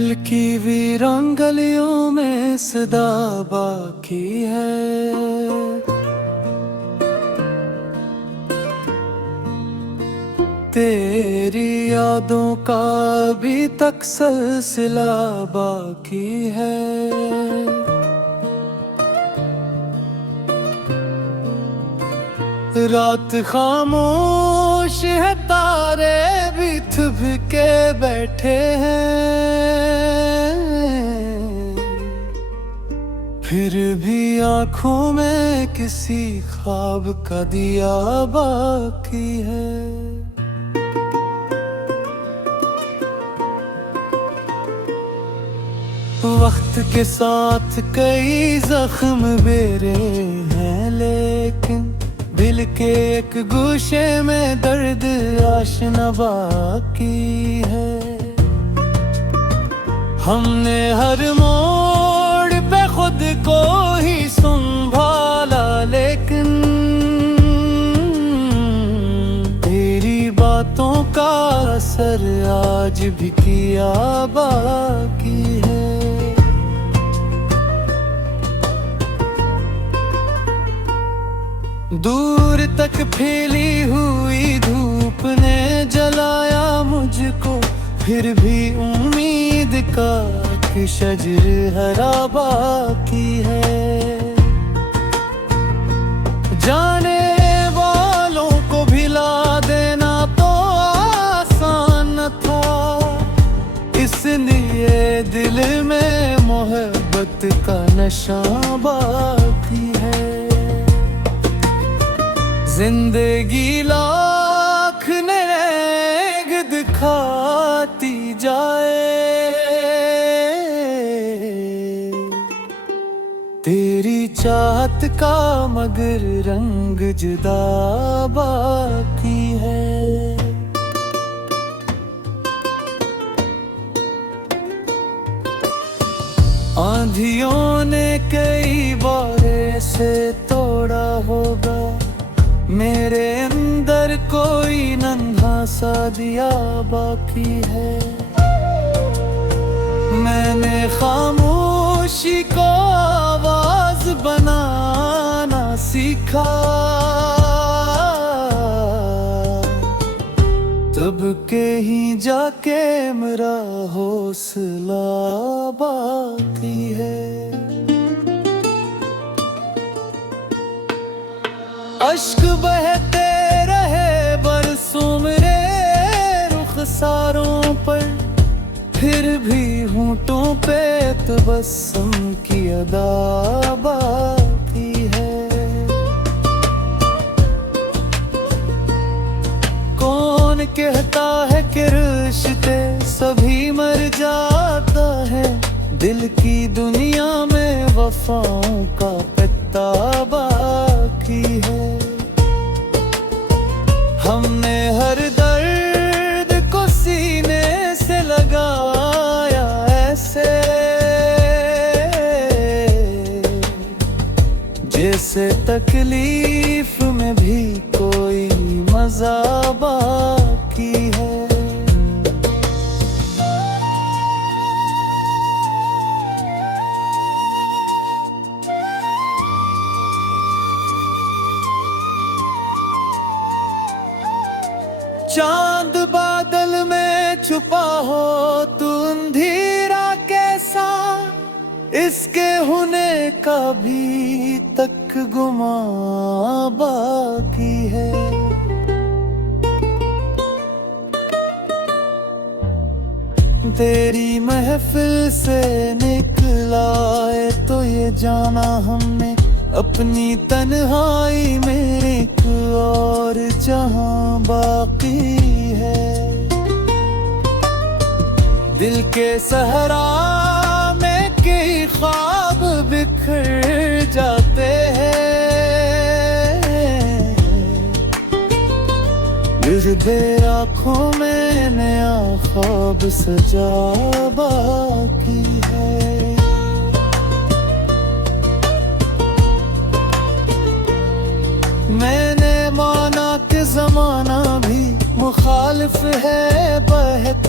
दिल की वीरान गलियों में सदा बाकी है। तेरी यादों का अभी तक सिलसिला बाकी है। रात खामोश है, तारे भी थुभ के बैठे हैं, फिर भी आंखों में किसी ख्वाब का दिया बाकी है। वक्त के साथ कई जख्म बेरे हैं, लेकिन दिल के एक गोशे में दर्द आशना बाकी है। हमने हर मोड़ पे खुद को ही संभाला, लेकिन तेरी बातों का असर आज भी किया बाकी है। दूर तक फैली हुई धूप ने जलाया मुझको, फिर भी उम्मीद का कि शजर हरा बाकी है। जाने वालों को भिला देना तो आसान न था, इसलिए दिल में मोहब्बत का नशा बाकी है। जिंदगी लाख नेग दिखाती जाए, तेरी चाहत का मगर रंग जुदा बाकी है। आंधियों ने कई बार से तोड़ा होगा, मेरे अंदर कोई नन्हा सा दिया बाकी है। मैंने खामोशी को आवाज बनाना सीखा, तब के ही जाके मेरा हौसला बाकी है। अश्क बहते रहे बरसों मेरे रुखसारों पर, फिर भी होंठों पे तबस्सुम की अदा बाकी है। कौन कहता है कि रिश्ते सभी मर जाता है, दिल की दुनिया में वफाओं का पत्ता बाकी है। हमने हर दर्द को सीने से लगाया ऐसे, जैसे तकलीफ में भी कोई मजा बाकी है। चांद बादल में छुपा हो तू अंधेरा कैसा, इसके होने का भी तक गुमा बाकी है। तेरी महफिल से निकला है तो ये जाना हमने, अपनी तन्हाई में एक और जहां बाकी है। दिल के सहरा में कई ख्वाब बिखर जाते हैं, गिरदे आँखों में नया ख्वाब सजा बाकी है। मैंने माना कि जमाना भी मुखालिफ है, बहक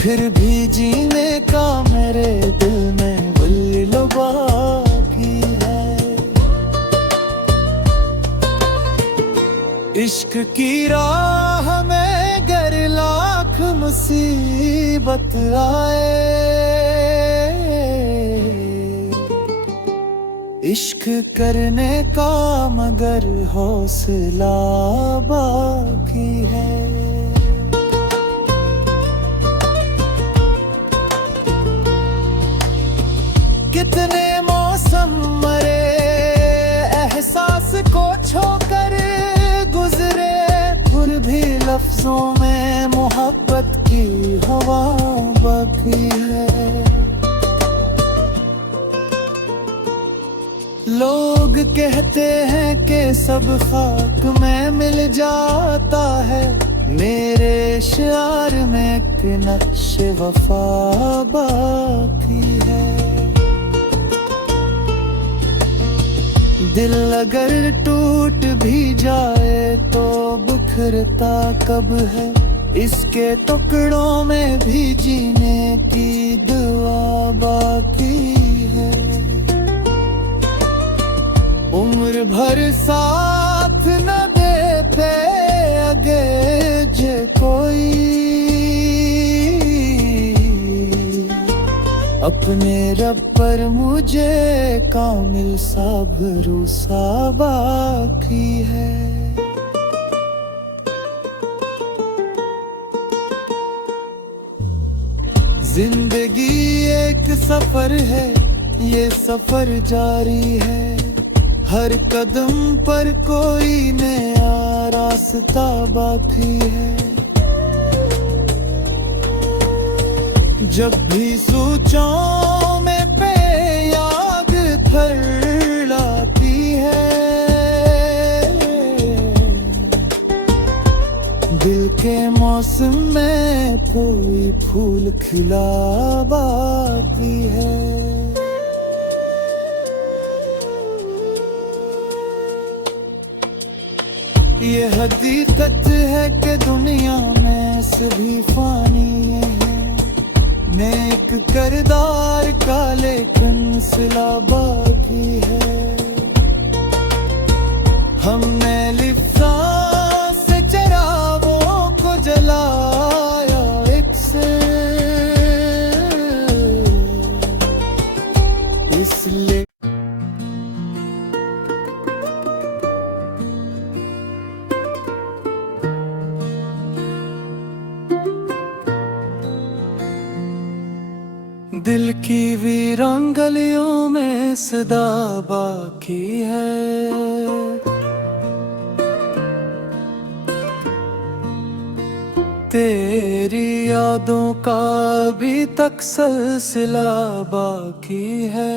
फिर भी जीने का मेरे दिल में गुल्लो बाकी है। इश्क की राह में गर लाख मुसीबत आए, इश्क करने का मगर हौसला बाकी है। कितने मौसम मरे एहसास को छोकर गुजरे, फिर भी लफ्जों में मोहब्बत की हवा बाकी है। लोग कहते हैं कि सब खाक में मिल जाता है, मेरे शार में एक नक्श वफा बाकी है। दिल अगर टूट भी जाए तो बिखरता कब है, इसके टुकड़ों में भी जीने की दुआ बाकी है। उम्र भर साथ न देते अगे जे कोई, अपने रब पर मुझे कामिल सा भरोसा बाकी है। जिंदगी एक सफर है, ये सफर जारी है, हर कदम पर कोई नया रास्ता बाकी है। जब भी सोचों में पे याद थर्राती है, दिल के मौसम में कोई फूल खिला बाकी है। ये हकीकत है कि दुनिया में सभी फानी है, नेक करदार का लेकिन सिला बाकी है। हमने लिफ्ता से चरागों को जलाया एक से, इसलिए दिल की वीरान गलियों में सदा बाकी है। तेरी यादों का अभी तक सिलसिला बाकी है।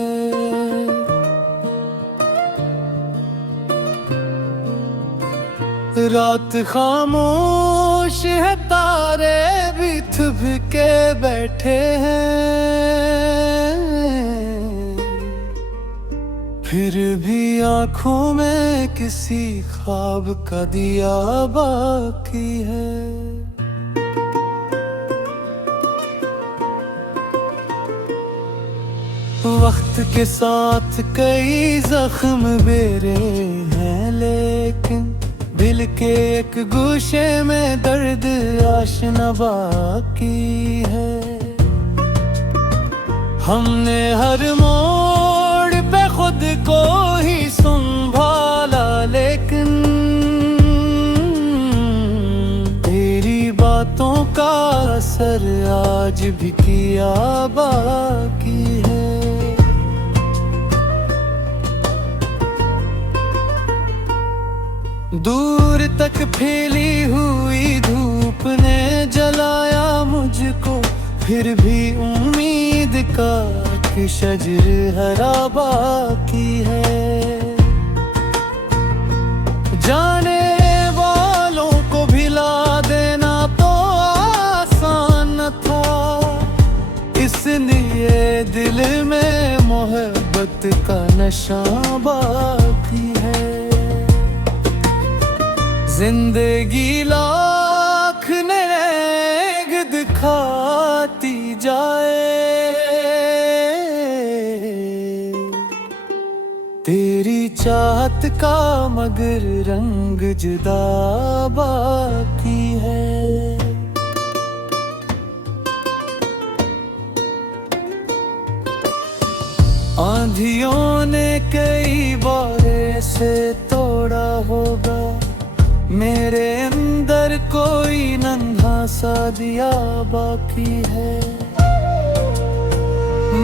रात खामोश है, तारे भी थुभ के बैठे हैं, फिर भी आंखों में किसी ख्वाब का दिया बाकी है। वक्त के साथ कई जख्म बेरे हैं, लेकिन दिल के एक गोशे में दर्द आशना बाकी है। हमने हर मोड़ पे खुद को ही संभाला, लेकिन तेरी बातों का असर आज भी किया बाकी है। दूर तक फैली हुई धूप ने जलाया मुझको, फिर भी उम्मीद का कि शजर हरा बाकी है। जाने वालों को भिला देना तो आसान न था, इसलिए दिल में मोहब्बत का नशा बाकी है। जिंदगी लाख नेग दिखाती तेरी चाहत का मगर रंग जुदा बाकी है। आंधियों ने कई बार ऐसे तोड़ा होगा, मेरे अंदर कोई नन्हा सा दिया बाकी है।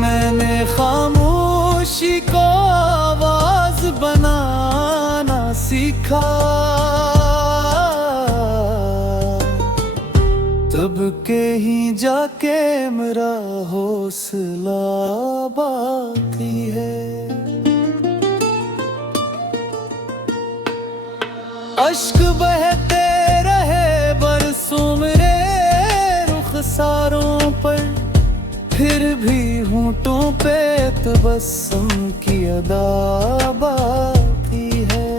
मैंने खामोशी को आवाज बनाना सीखा, तब के ही जाके मेरा हौसला बाकी है। अश्क बहते रहे बरसों मेरे रुखसारों पर, फिर भी होंठों पे तबस्सुम की अदा बाकी है।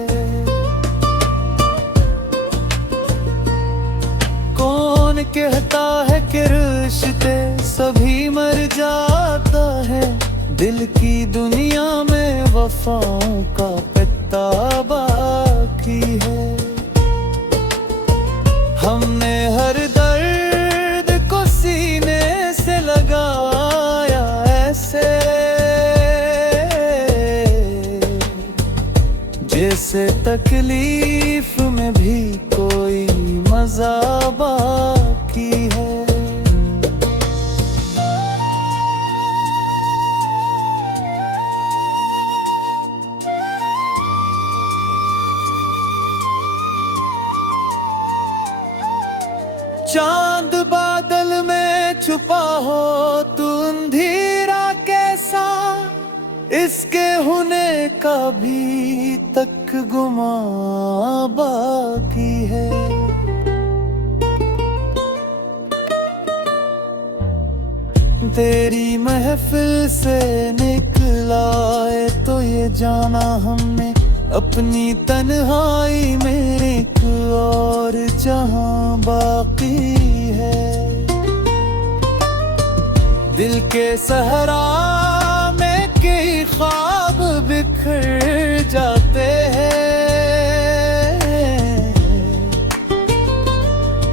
कौन कहता है कि रिश्ते सभी मर जाता है, दिल की दुनिया में वफाओं का पत्ता बाकी है। हमने हर दर्द को सीने से लगाया ऐसे, जैसे तकलीफ में भी कोई मजा बाकी है। चांद बादल में छुपा हो तू अंधेरा कैसा, इसके होने का भी तक गुमा बाकी है। तेरी महफिल से निकला है तो ये जाना हमने, अपनी तन्हाई में एक और जहां बाकी है। दिल के सहरा में कई ख्वाब बिखर जाते हैं,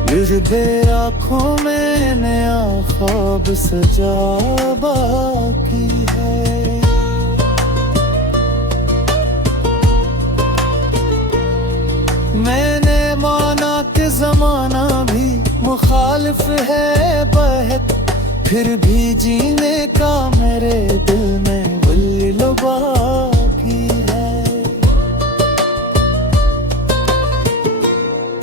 गिरधे आँखों में नया ख्वाब सजा बाकी है। मैंने माना कि जमाना भी मुखालिफ है बहक, फिर भी जीने का मेरे दिल में गुल्लो बाकी है।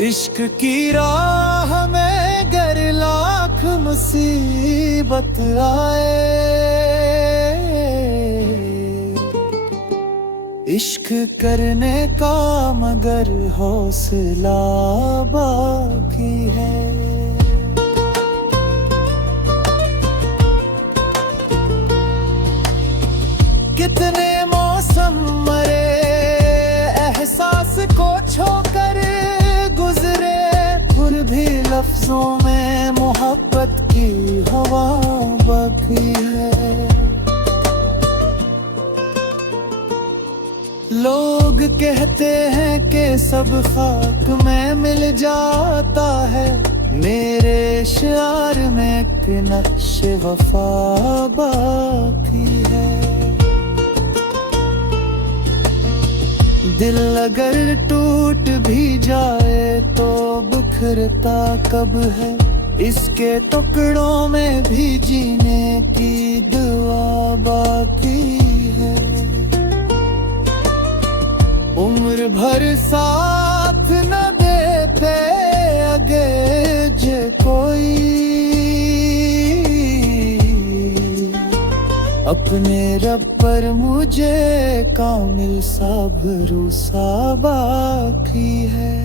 इश्क की राह में गर लाख मुसीबत आए, इश्क करने का मगर हौसला बाकी है। कितने मौसम मरे एहसास को छोकर गुजरे, फिर भी लफ्जों में मोहब्बत की हवा बाकी है। लोग कहते हैं कि सब खाक में मिल जाता है, मेरे शार में एक नक्श वफा बाकी है। दिल अगर टूट भी जाए तो बिखरता कब है, इसके टुकड़ों में भी जीने की दुआ बाकी है। उम्र भर साथ न देते अगे जे कोई, अपने रब पर मुझे कामिल सा भरोसा बाकी है।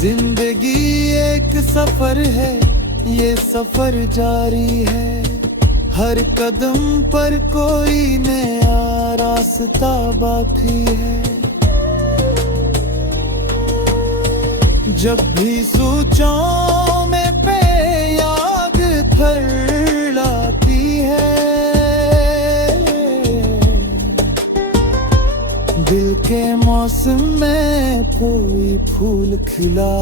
जिंदगी एक सफर है, ये सफर जारी है, हर कदम पर कोई नया रास्ता बाकी है। जब भी सोचों में पे याद थर मौसम में कोई फूल खिला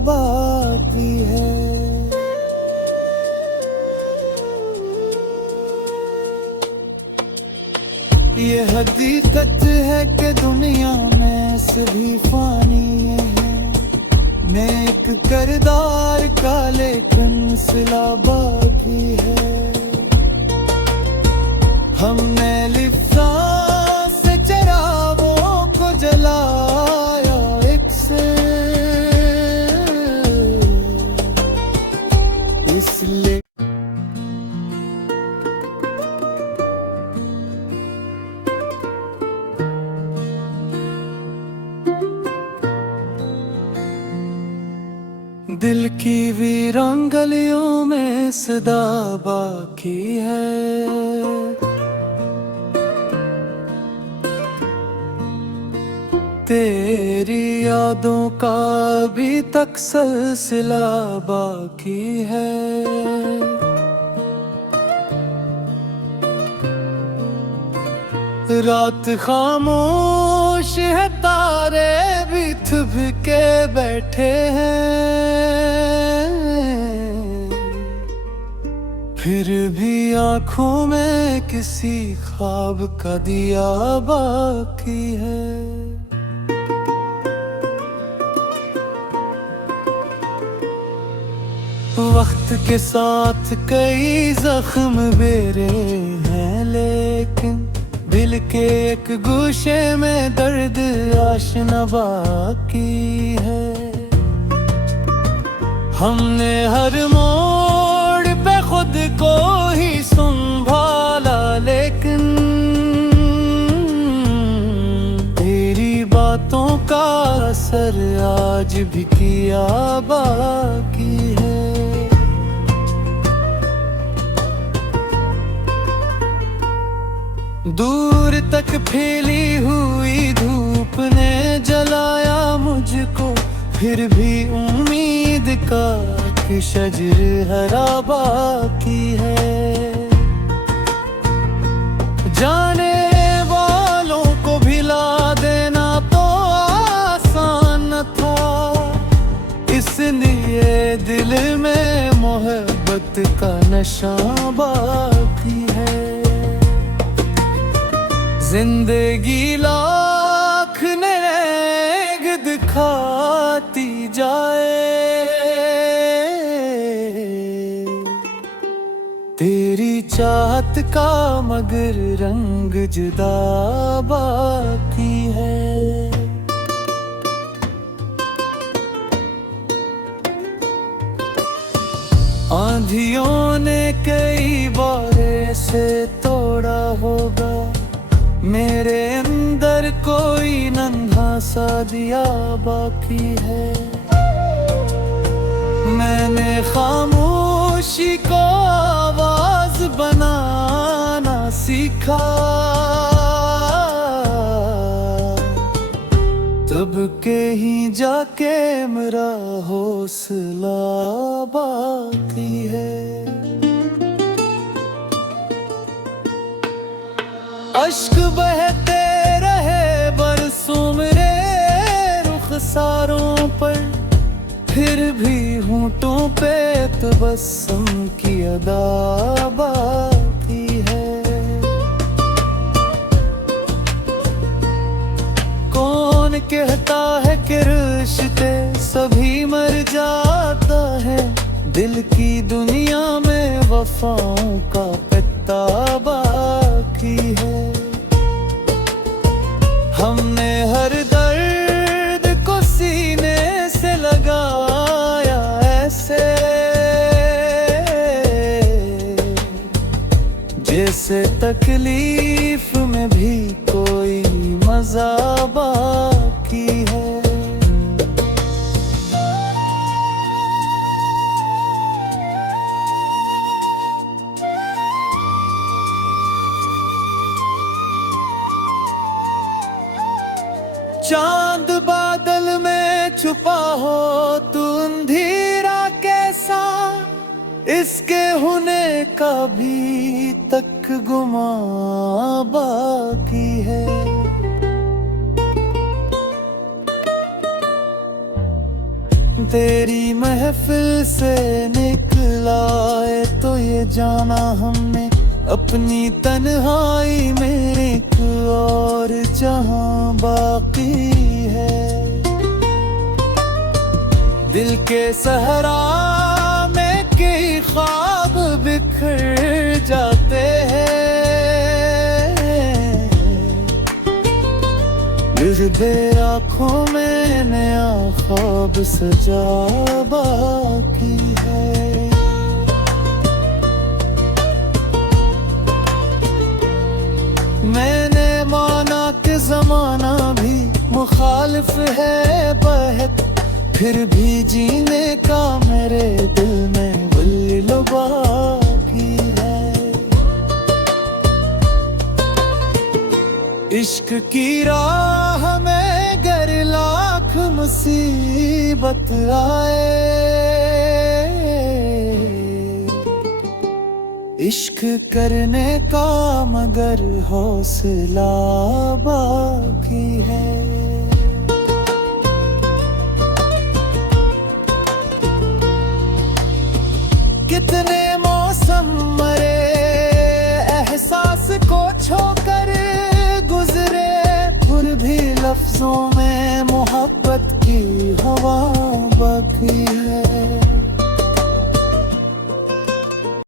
बाकी है। ये हकीकत है कि दुनिया में सभी फानी है। मैं एक किरदार का लेकिन सिला बाकी है। हमने लिफ्ता से चरागों को जलाया एक से, इसलिए दिल की वीरान गलियों में सदा बाकी है। तेरी यादों का अभी तक सिलसिला बाकी है। रात खामोश है, तारे भी थुभ के बैठे हैं, फिर भी आंखों में किसी ख्वाब का दिया बाकी है। वक्त के साथ कई जख्म बेरे हैं, लेकिन दिल के एक गोशे में दर्द आशना बाकी है। हमने हर मोड़ पे खुद को ही संभाला, लेकिन तेरी बातों का असर आज भी किया बाकी है। दूर तक फैली हुई धूप ने जलाया मुझको, फिर भी उम्मीद का कि शजर हरा बाकी है। जाने वालों को भिला देना तो आसान न था, इसलिए दिल में मोहब्बत का नशा बाकी है। जिंदगी लाख नेग दिखाती जाए, तेरी चाहत का मगर रंग जुदा बाकी है। आंधियों ने कई बार से तोड़ा होगा, मेरे अंदर कोई नन्हा सा दिया बाकी है। मैंने खामोशी को आवाज बनाना सीखा, तब के ही जाके मेरा हौसला बाकी है। अश्क बहते रहे बरसों मेरे रुखसारों पर, फिर भी होंठों पे तबस्सुम की अदा बाकी है। कौन कहता है कि रिश्ते सभी मर जाता है, दिल की दुनिया में वफाओं का पत्ता बाकी है। हमने हर दर्द को सीने से लगाया ऐसे, जैसे तकलीफ में भी कोई मजा बाकी है। चांद बादल में छुपा हो तू अंधेरा कैसा, इसके होने का भी तक गुमा बाकी है। तेरी महफिल से निकला है तो ये जाना हमने अपनी तन्हाई में एक और जहां बाकी है। दिल के सहरा में कई ख्वाब बिखर जाते हैं, निर्भय आँखों में नया ख्वाब सजा बाकी है। मैंने माना कि जमाना भी मुखालिफ है बहत, फिर भी जीने का मेरे दिल में गुल्लो बाकी है। इश्क की राह में गर लाख मुसीबत आए, इश्क करने का मगर हौसला बाकी है। कितने मौसम मरे एहसास को छोकर गुजरे, फिर भी लफ्जों में मोहब्बत की हवा बाकी है।